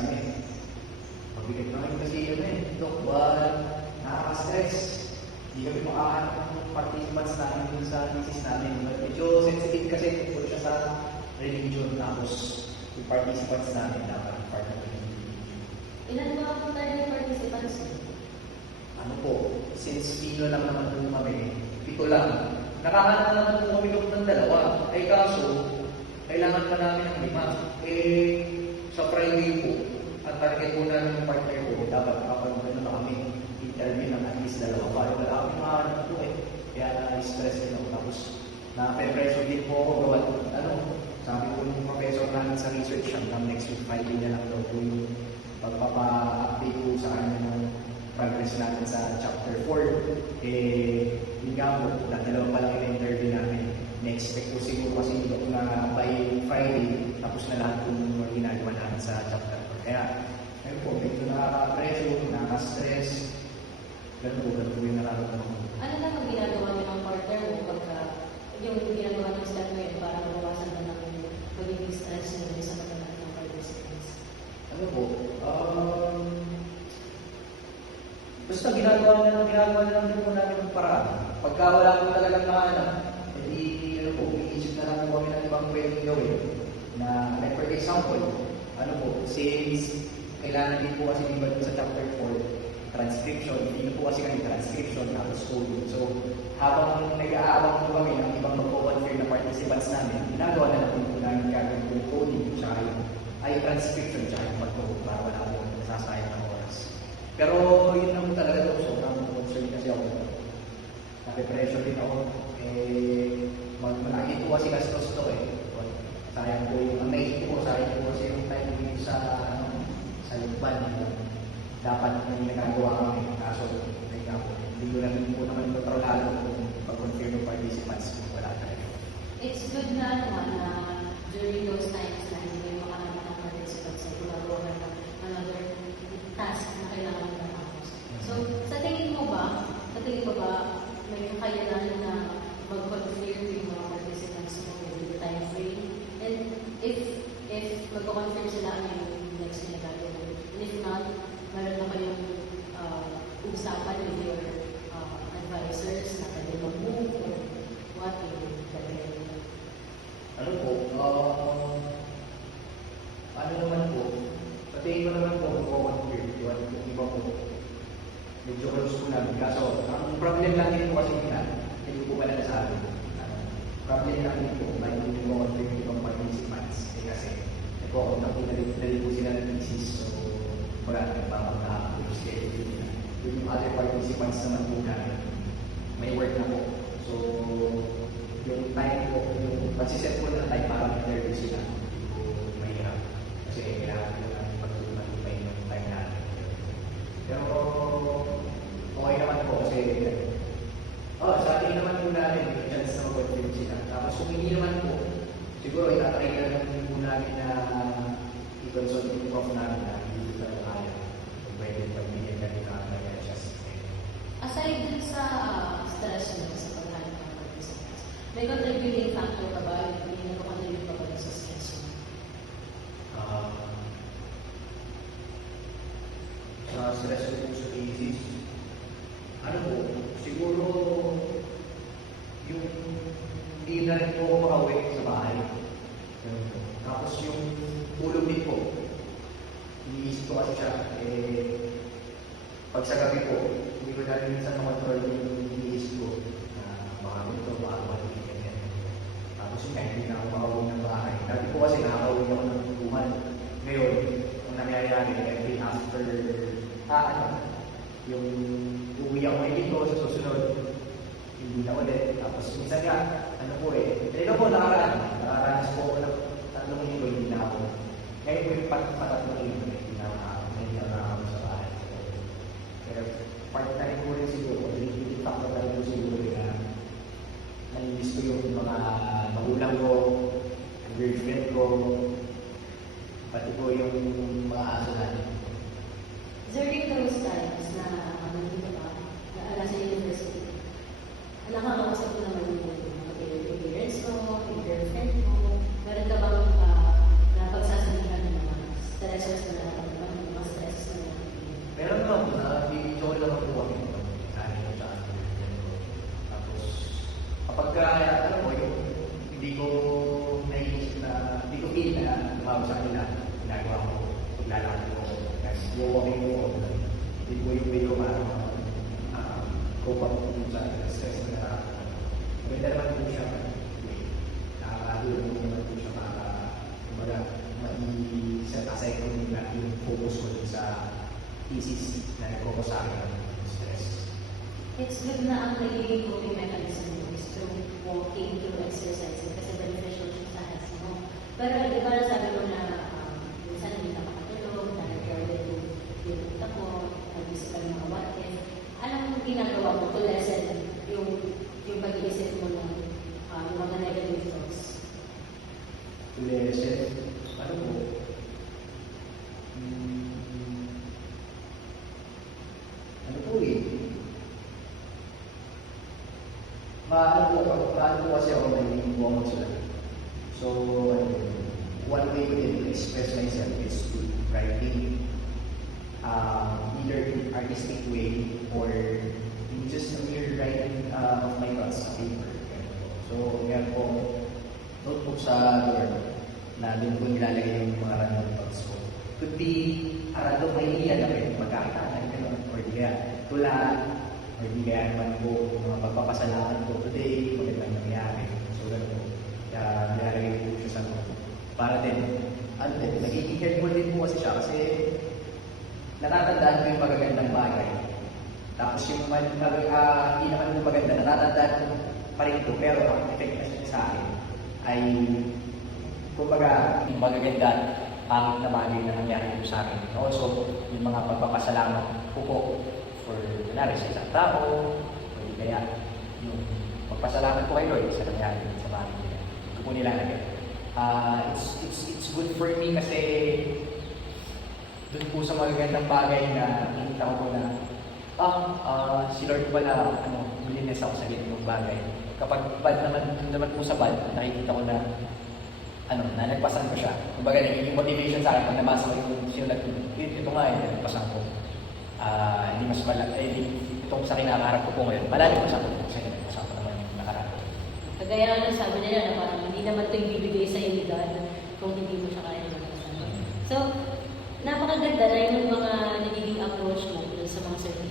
kami. Mabigat naman kasi Dok, nakaka-stress. Hindi kami makahanap ng participants namin dun sa thesis namin. But medyo sensitive kasi tungkol siya sa religion, tapos yung participants namin dapat part ng religion. Ilan mga po tayo yung participants? Ano po, since Pino lang naman po kami, 7 lang. Nakahanap naman po kami ng 2. Ay kaso, kailangan pa namin ng 5. Sa Friday po, ang target po namin ng partner ko, dapat kapag na kami interview ng at least 2 pa. Wala kami makahanap po Kaya na-stress din ako. Tapos, na-pressure din po ako. Sabi ko ng professor namin sa research, hanggang next week Friday na lang daw po yung pagpapa-update ko sa kanya ng progress natin sa chapter 4. Yun nga po, dalawa pa lang yung interview namin. Na-expect ko siguro kasi na by Friday, tapos na lahat kung ginagawa natin sa chapter 4. Kaya, ayun po, medyo nakaka-pressure, nakaka-stress. Ganun po yung nararamdaman ko. Ano na ang ginagawa niyo ng partner mo pagka yung ginagawa ng step mo yun para mawasan na ng magiging stress nyo sa mga ng participants? Ano po? Basta ginagawa na lang po namin ng paraan. Pagka wala po talagang nahanap, iisip na lang po kami ng ibang pwedeng gawin. Na, like for example, since kailangan din po kasi diba sa chapter 4, transcription, hindi po kasi kami transcription tapos coding. So, habang nag-aawang po kami ng ibang magpo-confirm na participants namin, ginagawa na lang po namin gagawin po coding, tsaka ay transcription, tsaka yung pag-code para wala po nasasayang ng oras. Pero yun lang talaga ito, sobrang concern kasi ako. Nape-pressure din ako. Malaki po kasi gastos ito Sayang po yung, ang naisip ko, sayang po kasi yung time dito sa Lugban. Dapat yung nagagawa kami. Kaso, hindi ko namin po naman kontrolado kung pag-confirm ng participants kung wala tayo. It's good na during those times na hindi kayo makahanap ng participants ay gumagawa ng another task na kailangan ng tapos. So, sa tingin mo ba may kakayanan na mag-confirm yung mga participants mo with the time frame? And if mag-confirm sila yung next na gagawin, and if not, meron na kayong usapan with your advisors na pwede mag-move or what you gagawin? Ano po tingin ko naman po mag-confirm yung iba po. Medyo close ko namin. Kaso, ang problem lang din po kasi hindi ko pala nasabi. Problem lang din po, may hindi mo confirm yung ibang participants. Kasi, nali po sila ng thesis. So, wala na nagpapagkakagulo schedule. Yung other participants naman po namin, may work na po. So, yung time po, yung pagsiset po na time para interview sila, mahirap. Kasi kailangan po namin pagtulungan yung time natin. Pero, okay naman po kasi, sa atin naman po natin, yung chance na mag-confirm sila. Tapos kung hindi naman po, siguro itatry na naman po namin na i-consult yung prof namin na hindi ko na kaya. Kung pwede pagbigyan namin na mag-adjust. Aside dun sa stress nyo sa paghahanap ng participants, may contributing factor ka ba? May nag-contribute ka ba sa stress nyo? Sa stress ko sa thesis, siguro yung hindi na rin po ako makauwi sa bahay. Tapos yung ulog din po, iniisip ko kasi siya, pag sa gabi po, hindi ko na rin minsan makontrol yung iniisip ko na baka ito, baka maligid ganyan. Tapos yun, hindi na ako makauwi ng bahay. Dati po kasi nakakauwi ako ng tutuhan. Ngayon, ang nangyayari, every after, yung uwi ako dito sa susunod, hindi na ulit. Tapos minsan nga, talaga po nakaranas po ako ng 3 linggo, hindi na ako. Ngayon po yung 3 linggo, hindi na ako sa bahay. Pero part-time po rin siguro, hindi factor na rin siguro na nainis ko yung mga magulang ko, ang girlfriend ko, pati po yung mga aso natin. During those times na nasa university, nakakausap ko naman yung parents mo, yung girlfriend mo, meron ka bang napagsasabihan ng mga stressors na sa kanila, ginagawa ko, paglalakad ko, kasi walking ko, hindi po yung way ko cope up sa stress na nararamdaman. Maganda naman po siya, nakakatulong naman po siya kumbaga, set aside ko yung focus ko dun sa thesis na nagkoko sa akin ng stress. It's good na ang nagiging coping mechanism mo is through walking, through exercising, kasi beneficial siya sa health mo. Pero di ba sabi mo na minsan hindi ka makatulog, dahil yung utak mo, nag-isip ka ng mga what if. Anong ginagawa mo to lessen yung pag-iisip mo ng yung mga negative thoughts? To lessen, ano po? Ano po paano po kasi ako naging buwangon sila. So, one way to express myself is through writing, either in artistic way or in just a mere writing of my thoughts sa paper. So, meron po notebook sa door na doon ko nilalagay yung mga random thoughts ko. Could be a random idea na pwede magkakataan, or di kaya tula, or di kaya naman po mga pagpapasalamat ko today, magandang nangyari. So, gano'n po. Kaya nilalagay ko siya sa notebook. Para din, nagiging helpful din po kasi siya kasi natatandaan ko yung magagandang bagay. Tapos yung hindi naman yung maganda, natatandaan ko pa rin ito, pero ang effect kasi sa akin ay kumbaga yung magaganda pangit na bagay na nangyari po sa akin. Also, yung mga pagpapasalamat ko po for kunwari sa isang tao, o di kaya yung magpasalamat ko kay Lord sa nangyari sa bagay nila. Ito po nilalagay. It's good for me kasi doon po sa magagandang bagay na nakikita ko na si Lord pala, willingness ako sa ganitong bagay. Kapag bad naman po sa bad, nakikita ko na nalagpasan ko siya. Kumbaga, nagiging motivation sa akin pag nabasa ko yung sinulat ko. Ito nga nalagpasan ko. Hindi mas itong sa kinakaharap ko po ngayon. Malalim ko sa akin kasi nalagpasan ko naman yung nakarap. Kagaya nga sabi nila na parang hindi naman ito yung bibigay sa iyo ni God kung hindi mo siya kaya malagpasan. So, napakaganda na yung mga nagiging approach mo sa mga certain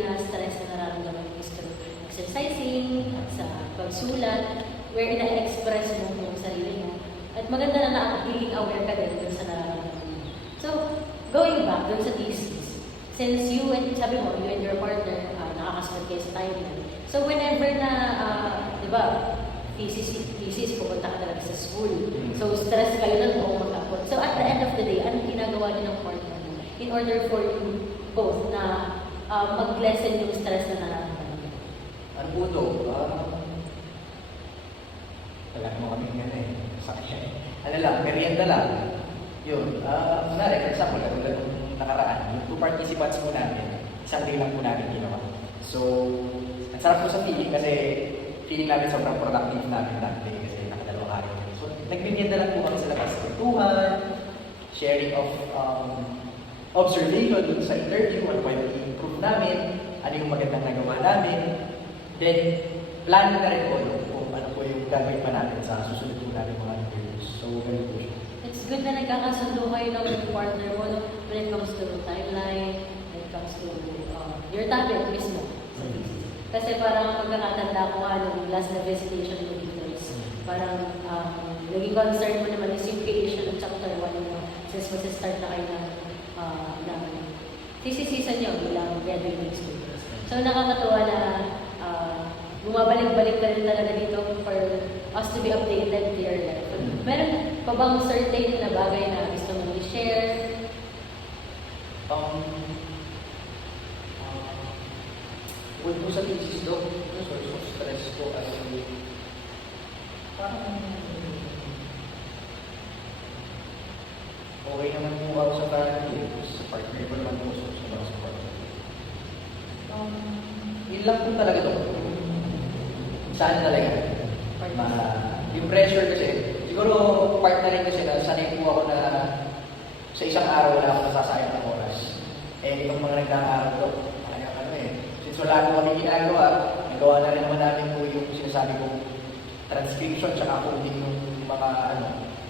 na stress na nararamdaman mo is through exercising, sa pagsulat, where na-express mo yung sarili mo. At maganda na nagiging aware ka din dun sa nararamdaman mo. So, going back dun sa thesis, since sabi mo, you and your partner, nakakasunod kayo sa timeline. So, whenever na, di ba, thesis, pupunta ka talaga sa school. So, stress kayo na buong maghapon. So, at the end of the day, anong ginagawa din ng partner mo in order for you both na mag-lessen yung stress na nararamdaman mo? Ano po ito? Wala naman kami sakit. Merienda lang. Yun. Kunwari, for example, katulad ng nakaraan, yung 2 participants po namin, isang day lang po namin ginawa. So, ang sarap po sa feeling kasi feeling namin sobrang productive namin that day kasi nakadalawang araw. So, nagmerienda lang po kami sa labas. Kwentuhan, sharing of observation dun sa interview, ano pa yung i-improve namin, ano yung magandang nagawa namin. Then, plan na rin po kung ano po yung gagawin pa natin sa susunod po natin mga interviews. So, ganun po siya. It's good na nagkakasundo kayo ng partner mo when it comes to timeline, when it comes to your topic mismo. Kasi parang pagkakatanda ko nung last na visitation mo dito is parang naging concern mo naman is yung creation ng chapter 1 mo since mag-start na kayo ng thesis-season nyo bilang graduating students. So nakakatuwa na bumabalik-balik na rin talaga dito for us to be updated to your life. Meron pa bang certain na bagay na gusto mong i-share? Huwag po sa thesis doon, yung source of stress ko ay parang okay naman po ako sa family, sa partner ko naman po sa partner. Yun lang po talaga doon. Saan talaga? Yung pressure kasi, siguro part na rin kasi na sanay po ako na sa isang araw wala ako nasasayang ng oras. Itong mga nagkakaroon ko, since wala po kami ginagawa, nagawa na rin naman namin po yung sinasabi kong transcription tsaka coding ng mga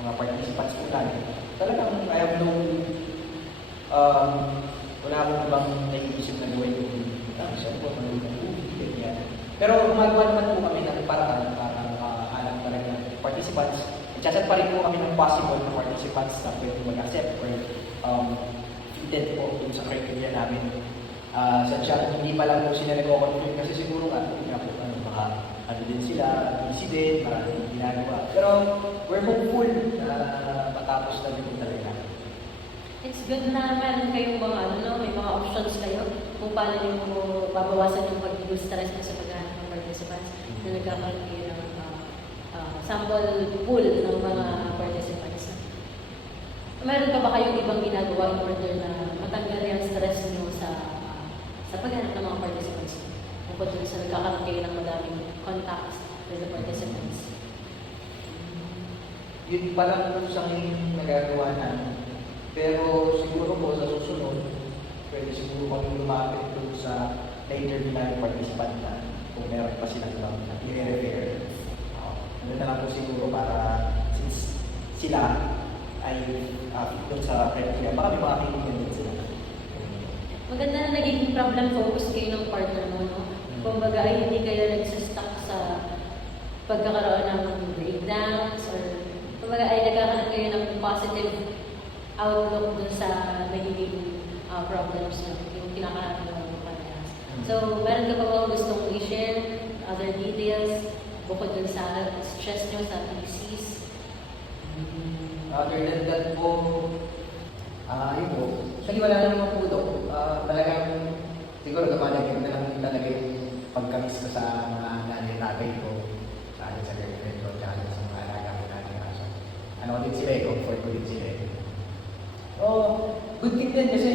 mga participants po namin, talagang I have no wala akong ibang naiisip na gawin yung saan po, ganyan. Pero gumagawa naman po kami ng paraan para makahanap talaga ng participants. Nagsasat pa rin po kami ng possible na participants na pwede mag-accept or fitted po dun sa criteria namin. Sadya, hindi pa lang po sila nag-confirm kasi siguro baka din sila, busy din, maraming ginagawa. Pero we're hopeful na matapos na din talaga. It's good na meron kayong mga may mga options kayo kung paano yung babawasan yung pag-stress mo sa paghahanap ng participants na nagkakaroon kayo ng sample pool ng mga participants. Meron pa ba kayong ibang ginagawa in order na matanggal yung stress nyo sa paghahanap ng mga participants? Bukod dun sa nagkakaroon kayo ng madaming contacts with the participants. Yun pa lang po sa aking nagagawa namin. Pero siguro po sa susunod, pwede siguro kami lumapit doon sa na-interview namin participant na kung meron pa silang ibang i-refer. Ano na lang po siguro para since sila ay fit doon sa criteria, baka may mga kaibigan din sila. Maganda na naging problem focus kayo ng partner mo, no? Kumbaga ay hindi kayo nagsastuck sa pagkakaroon ng breakdowns or kumbaga ay nagkakaroon kayo ng positive outlook dun sa nagiging problems na yung kinakaharap ng parehas. So, meron ka pa ba gustong i-share other details bukod dun sa stress nyo sa thesis? Other than that po, yun po. Actually, wala naman po ito. Talagang, siguro kamalagyan na lang talaga yung pagkamis ko sa mga nanay ko, sa girlfriend ko, tsaka sa mga alaga ko natin. Ano din sila comfort ko din sila good thing din kasi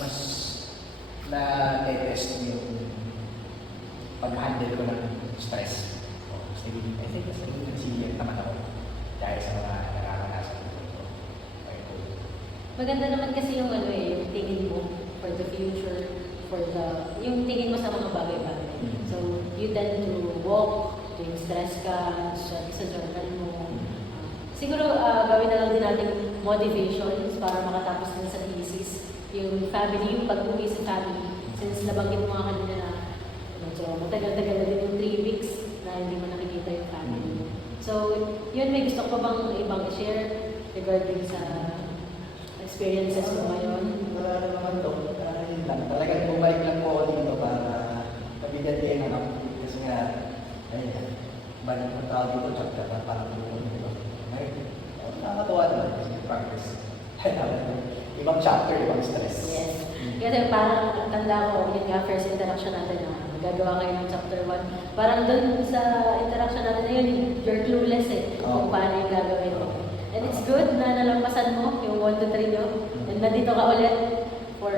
mas na-test yung pag-handle ko ng stress. Kasi I think mas resilient naman ako dahil sa mga nakakanasan ko. Maganda naman kasi yung yung tingin mo for the future, yung tingin mo sa mga bagay-bagay. So, you tend to walk, yung stress ka, sa journal mo. Siguro gawin na lang din natin motivations para makatapos din sa thesis. Yung family, yung pag-uwi sa family. Since nabanggit mo nga kanina na medyo matagal-tagal na din yung 3 weeks na hindi mo nakikita yung family mo. So, yun, may gusto ko bang ibang i-share regarding sa experiences mo ngayon? Wala na naman ito. Yun lang. Talagang bumalik lang po ako dito para kabigatiin ang ako. Kasi nga, balik ng tao dito, chapter na parang dito. Nakakatawa naman kasi practice. Ibang chapter, ibang stress. Yes. Kasi parang tanda ko, yun nga, first interaction natin na gagawa kayo ng chapter 1. Parang dun sa interaction natin na yun, you're clueless kung paano yung gagawin mo. And it's good na nalampasan mo yung 1 to 3 nyo. And nandito ka ulit for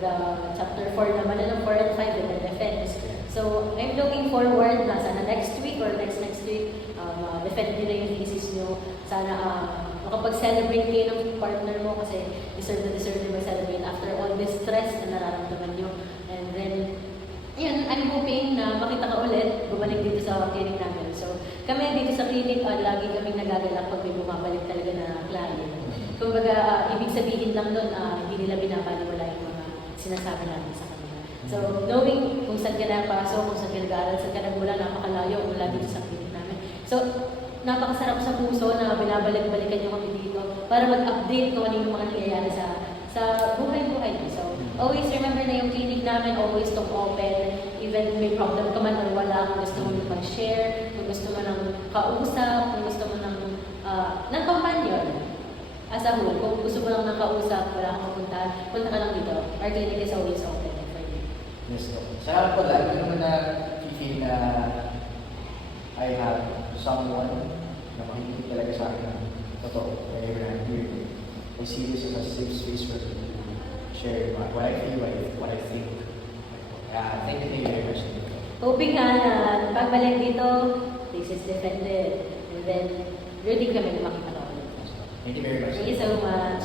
the chapter 4 naman, 4 and 5 in the defense. So, I'm looking forward na sana next week or next week, defend nyo na yung thesis nyo. Sana makapag-celebrate kayo ng partner mo kasi deserve nyo mag-celebrate after all this stress na nararamdaman nyo. And then, yun, I'm hoping na makita ka ulit, bumalik dito sa clinic namin. So, kami dito sa clinic, lagi kaming nagagalak pag may bumabalik talaga na client. Kumbaga, ibig sabihin lang doon, hindi nila binabaliwala yung mga sinasabi natin sa kanila. So, knowing kung saan ka napasok, kung saan ka nag-aaral, saan ka nagmula, napakalayo mula dito sa clinic namin. So, napakasarap sa puso na binabalik-balikan nyo kami dito para mag-update kung ano yung mga nangyayari sa buhay-buhay nyo. So, always remember na yung clinic namin, always to open, even may problem ka man or wala, kung gusto mo nang mag-share, kung gusto mo nang kausap, kung gusto mo nang companion as a whole. Kung gusto mo lang ng kausap, wala kang mapuntahan, punta ka lang dito. Our clinic is always open for you. Yes, po. Sa po lang, hindi naman na feel na I have someone na makikinig talaga sa akin na totoo. Whenever I'm here, I see this as a safe space for me to share what I feel, what I think. Thank you very much. Hoping nga na pagbalik dito, this is defended. And then, ready kami na makita ka ulit. Thank you very much. Thank you so much.